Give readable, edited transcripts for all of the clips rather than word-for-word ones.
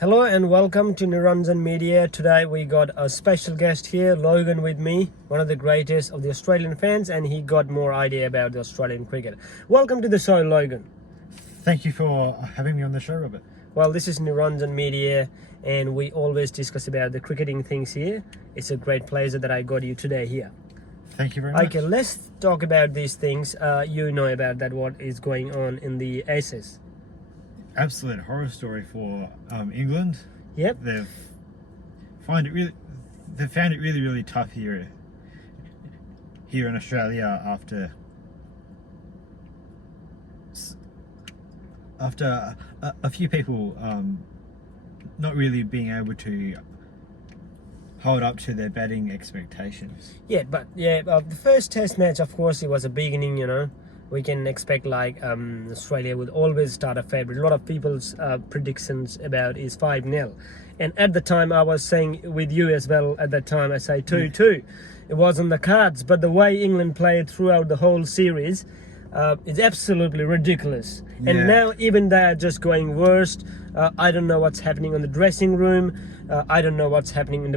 Hello and welcome to Niranjan Media. Today we got a special guest here, Logan with me, one of the greatest of the Australian fans, and he got more idea about the Australian cricket. Welcome to the show, Logan. Thank you for having me on the show, Robert. Well, this is Niranjan Media and we always discuss about the cricketing things here. It's a great pleasure that I got you today here. Thank you very much. Okay, let's talk about these things. You know about that, what is going on in the Aussies. Absolute horror story for England. Yep. They've found it really tough here in Australia after a few people not really being able to hold up to their batting expectations. Yeah, but the first test match, of course, it was a beginning, you know. We can expect like Australia would always start a favourite. A lot of people's predictions about is 5-0. And at the time I was saying with you as well, at that time I say 2-2. It wasn't the cards, but the way England played throughout the whole series is absolutely ridiculous. Yeah. And now even they're just going worst. I don't know what's happening in the dressing room. I don't know what's happening in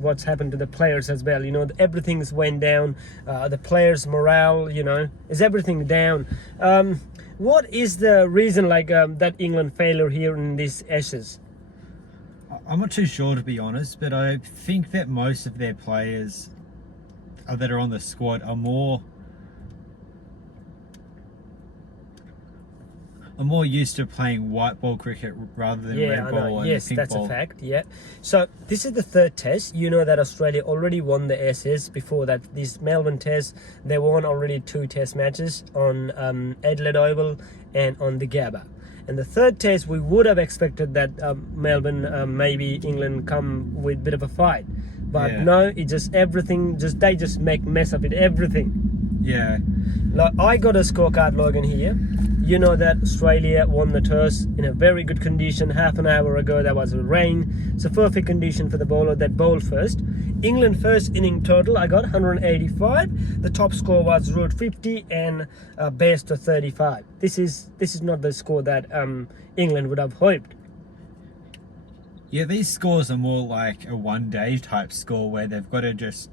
what's happened to the players as well. You know, everything's went down. The players' morale, you know, is everything down. What is the reason like that England failure here in these Ashes? I'm not too sure, to be honest, but I think that most of their players that are on the squad are more used to playing white ball cricket rather than red ball and yes, pink that's ball. a fact. Yeah. So this is the third test. You know that Australia already won the Ashes before that. This Melbourne test, they won already 2 test matches on Adelaide Oval and on the Gabba. And the third test, we would have expected that Melbourne, maybe England come with a bit of a fight. But no, it just everything, they just make mess of it, everything. Yeah. Like, I got a scorecard, Logan, here. You know that Australia won the toss in a very good condition. Half an hour ago, there was rain. It's a perfect condition for the bowler that bowled first. England first inning total, I got 185. The top score was Root 50 and best of 35. This is not the score that England would have hoped. Yeah, these scores are more like a one-day type score where they've got to just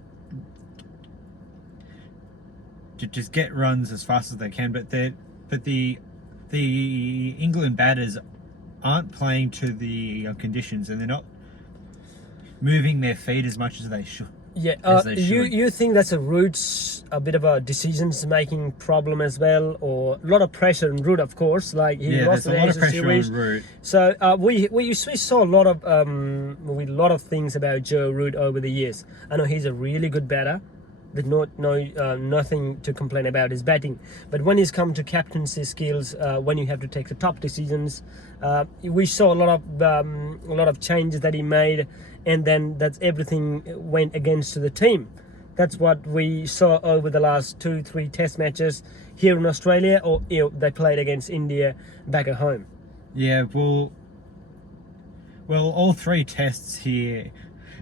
get runs as fast as they can, but the England batters aren't playing to the conditions, and they're not moving their feet as much as they should. Yeah, you think that's a bit of a decisions making problem as well, or a lot of pressure on Root, of course. Like he lost there's a lot of pressure series. on Root. So we saw a lot of things about Joe Root over the years. I know he's a really good batter. With nothing to complain about his batting, but when he's come to captaincy skills, when you have to take the tough decisions, we saw a lot of changes that he made, and then that's everything went against the team. That's what we saw over the last 2-3 test matches here in Australia, or they played against India back at home. Yeah, well, all 3 tests here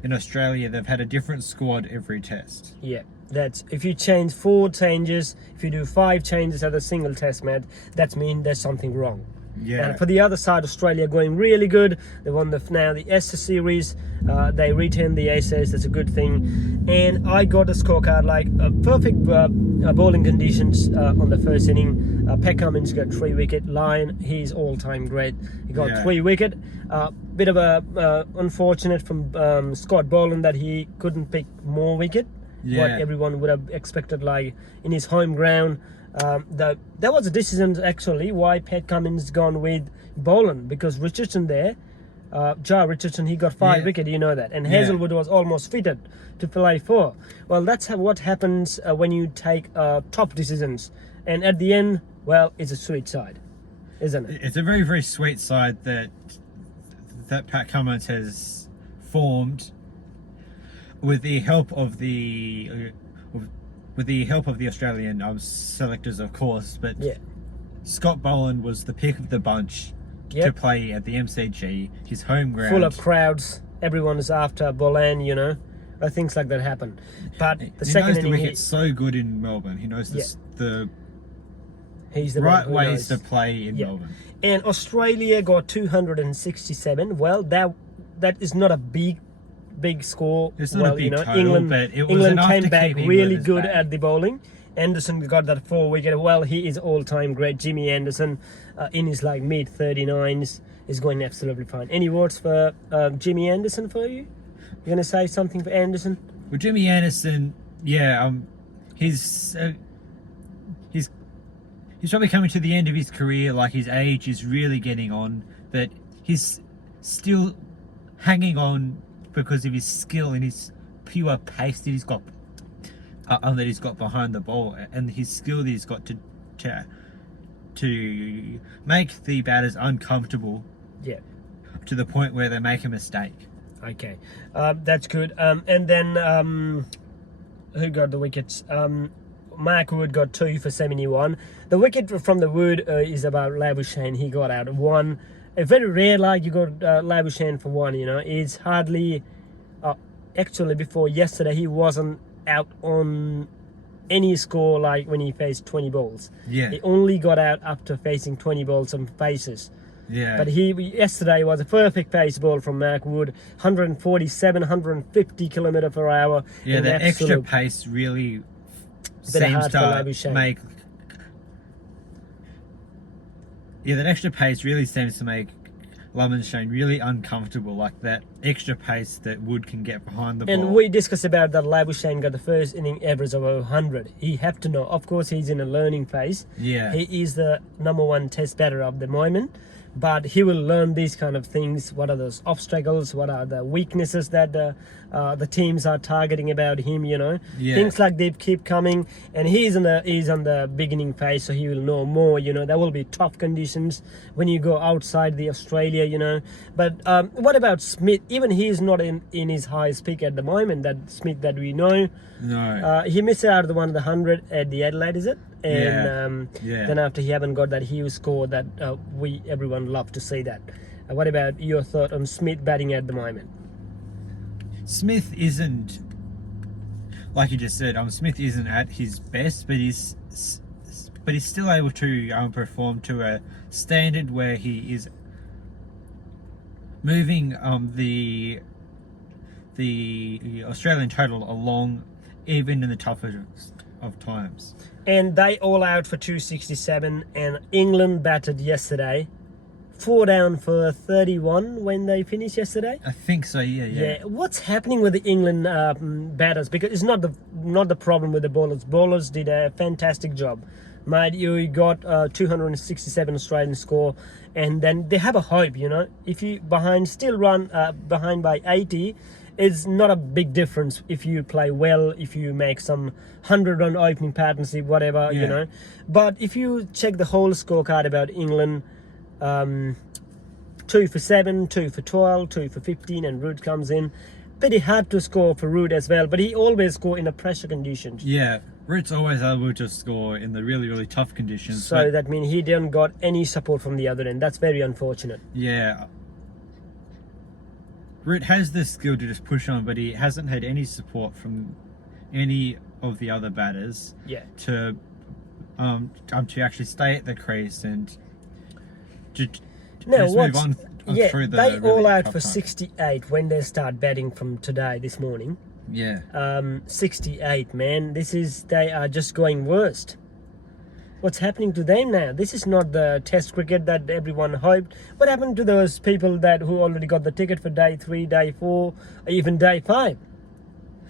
in Australia, they've had a different squad every test. Yeah. That's if you change 4 changes, if you do 5 changes at a single test match, that means there's something wrong. Yeah. And for the other side, Australia going really good. They won now the Ashes series. They retained the Aces. That's a good thing. And I got a scorecard like perfect bowling conditions on the first inning. Pat Cummins got 3 wicket. Lyon, he's all-time great. He got 3 wicket. Bit of a unfortunate from Scott Boland that he couldn't pick more wicket. What everyone would have expected, like in his home ground. That was a decision actually why Pat Cummins gone with Boland, because Richardson there, Richardson, he got 5 wicket, you know that, and Hazelwood was almost fitted to play 4. Well, that's what happens when you take top decisions, and at the end, well, it's a sweet side, isn't it? It's a very, very sweet side that Pat Cummins has formed with the help of the Australian selectors, of course. But Scott Boland was the pick of the bunch to play at the MCG, his home ground, full of crowds. Everyone is after Boland, you know. Things like that happen. But the second inning, wicket's so good in Melbourne. He knows the He's the right ways to play in Melbourne. And Australia got 267. Well, that is not a big score. It's not well, a big total, England, but it was England enough came to back keep really England good back. at the bowling. Anderson got that 4-wicket. Well, he is all-time great. Jimmy Anderson, in his like mid 39s, is going absolutely fine. Any words for Jimmy Anderson for you? You gonna say something for Anderson? Well, Jimmy Anderson, yeah, he's probably coming to the end of his career. Like, his age is really getting on, but he's still hanging on because of his skill and his pure pace that he's got behind the ball, and his skill that he's got to make the batters uncomfortable. Yeah. To the point where they make a mistake. Okay, that's good. And then who got the wickets? Mark Wood got 2 for 71. The wicket from the Wood is about Labuschagne. He got out 1. A very rare like you got Labuschagne for 1. It's hardly. Actually, before yesterday, he wasn't out on any score like when he faced 20 balls. Yeah. He only got out after facing 20 balls on faces. Yeah. But yesterday was a perfect pace ball from Mark Wood, 147, 150 km/h. Yeah, the extra pace really seems to make. Yeah, that extra pace really seems to make Labuschagne really uncomfortable. Like that extra pace that Wood can get behind the ball. And we discussed about that Labuschagne got the first inning average of 100. He have to know. Of course, he's in a learning phase. Yeah. He is the #1 test batter of the moment. But he will learn these kind of things. What are those obstacles? What are the weaknesses that the teams are targeting about him? Yeah. Things like they keep coming, and he's on the beginning phase, so he will know more. There will be tough conditions when you go outside the Australia. But what about Smith? Even he is not in his highest peak at the moment. That Smith that we know. No. He missed out the 100 at the Adelaide, is it? And yeah. Then after he haven't got that huge score that everyone love to see that. What about your thought on Smith batting at the moment? Smith isn't, like you just said, Smith isn't at his best, but he's still able to perform to a standard where he is moving the Australian total along, even in the toughest of times. And they all out for 267, and England batted yesterday. 4 down for 31 when they finished yesterday. I think so. Yeah. What's happening with the England batters? Because it's not the problem with the bowlers. Bowlers did a fantastic job. Mate, you got 267 Australian score, and then they have a hope. If you still run behind by 80. It's not a big difference if you play well, if you make some 100-run opening partnership, whatever, But if you check the whole scorecard about England, 2 for 7, 2 for 12, 2 for 15, and Root comes in. Pretty hard to score for Root as well, but he always score in the pressure conditions. Yeah, Root's always able to score in the really, really tough conditions. So that means he didn't got any support from the other end. That's very unfortunate. Yeah. Root has the skill to just push on, but he hasn't had any support from any of the other batters. Yeah. To actually stay at the crease and just move on through the. They all out for time. 68 when they start batting from this morning. Yeah. 68, man. They are just going worst. What's happening to them now? This is not the test cricket that everyone hoped. What happened to those people who already got the ticket for day 3, day 4, or even day 5?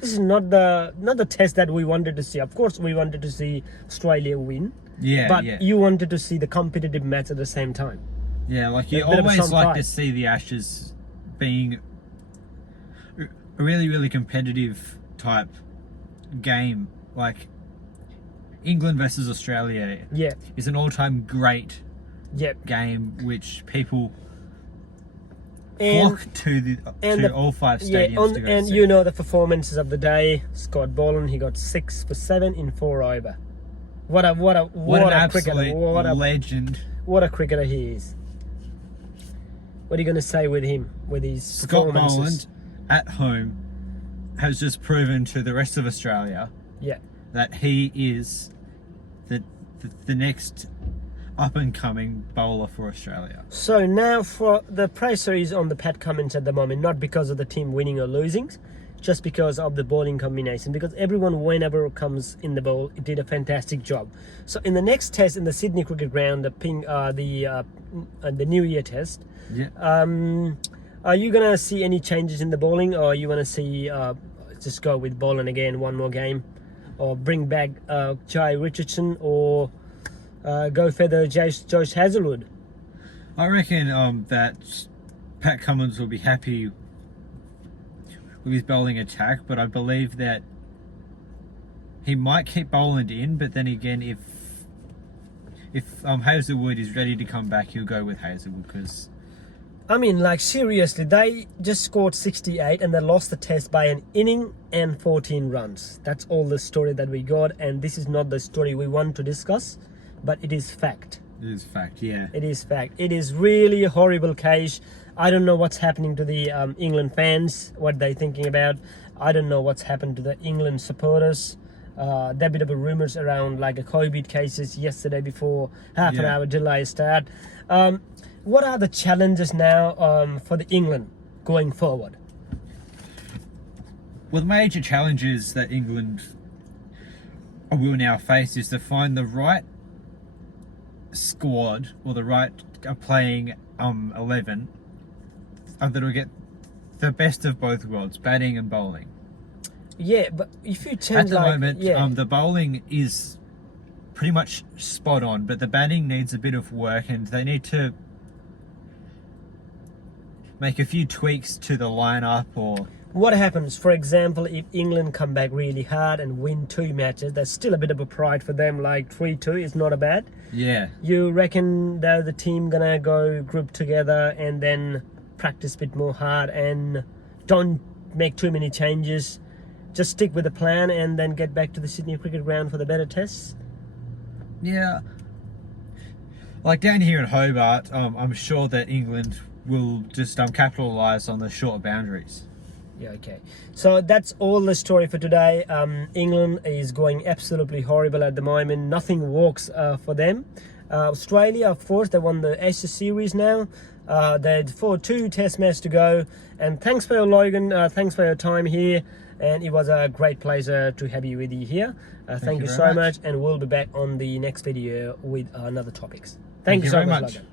This is not the test that we wanted to see. Of course, we wanted to see Australia win. Yeah, but yeah. You wanted to see the competitive match at the same time. Yeah, like you always like to see the Ashes being a really, really competitive type game. Like England versus Australia is an all-time great game, which people flock to all 5 stadiums to go and see. The performances of the day. Scott Boland, he got 6 for 7 in 4 over. What an absolute legend! What a cricketer he is. What are you going to say with him, with his Scott performances? Boland at home has just proven to the rest of Australia that he is the next up-and-coming bowler for Australia. So now for the pressure is on the Pat Cummins at the moment, not because of the team winning or losing, just because of the bowling combination, because everyone whenever comes in the bowl it did a fantastic job. So in the next test in the Sydney Cricket Ground, the New Year test, Yeah. are you gonna see any changes in the bowling, or you wanna see just go with bowling again one more game, or bring back Jai Richardson, or go further Josh Hazlewood? I reckon that Pat Cummins will be happy with his bowling attack, but I believe that he might keep Boland in, but then again, if Hazlewood is ready to come back, he'll go with Hazlewood, because I mean, like, seriously, they just scored 68 and they lost the test by an inning and 14 runs. That's all the story that we got, and this is not the story we want to discuss, but it is fact. it is fact, yeah. It is fact. It is really a horrible case. I don't know what's happening to the England fans, what they're thinking about. I don't know what's happened to the England supporters. There have been a bit of rumors around like a COVID cases yesterday before half an hour delay start. What are the challenges now for the England going forward? Well, the major challenges that England will now face is to find the right squad, or the right playing 11 that will get the best of both worlds, batting and bowling. Yeah, but if you change At the moment, the bowling is pretty much spot on, but the batting needs a bit of work, and they need to make a few tweaks to the lineup. Or what happens, for example, if England come back really hard and win 2 matches, that's still a bit of a pride for them, like 3-2 is not a bad. yeah, You reckon that the team gonna go group together and then practice a bit more hard and don't make too many changes, just stick with the plan and then get back to the Sydney Cricket Ground for the better tests? yeah. Like down here in Hobart, I'm sure that England will just capitalise on the short boundaries. Yeah, okay. So that's all the story for today. England is going absolutely horrible at the moment. Nothing works for them. Australia, of course, they won the Ashes series now. They had 2 test matches to go. And thanks for your Logan. Thanks for your time here. And it was a great pleasure to have you with you here. Thank you so much. And we'll be back on the next video with another topics. Thank you so very much, much. Logan.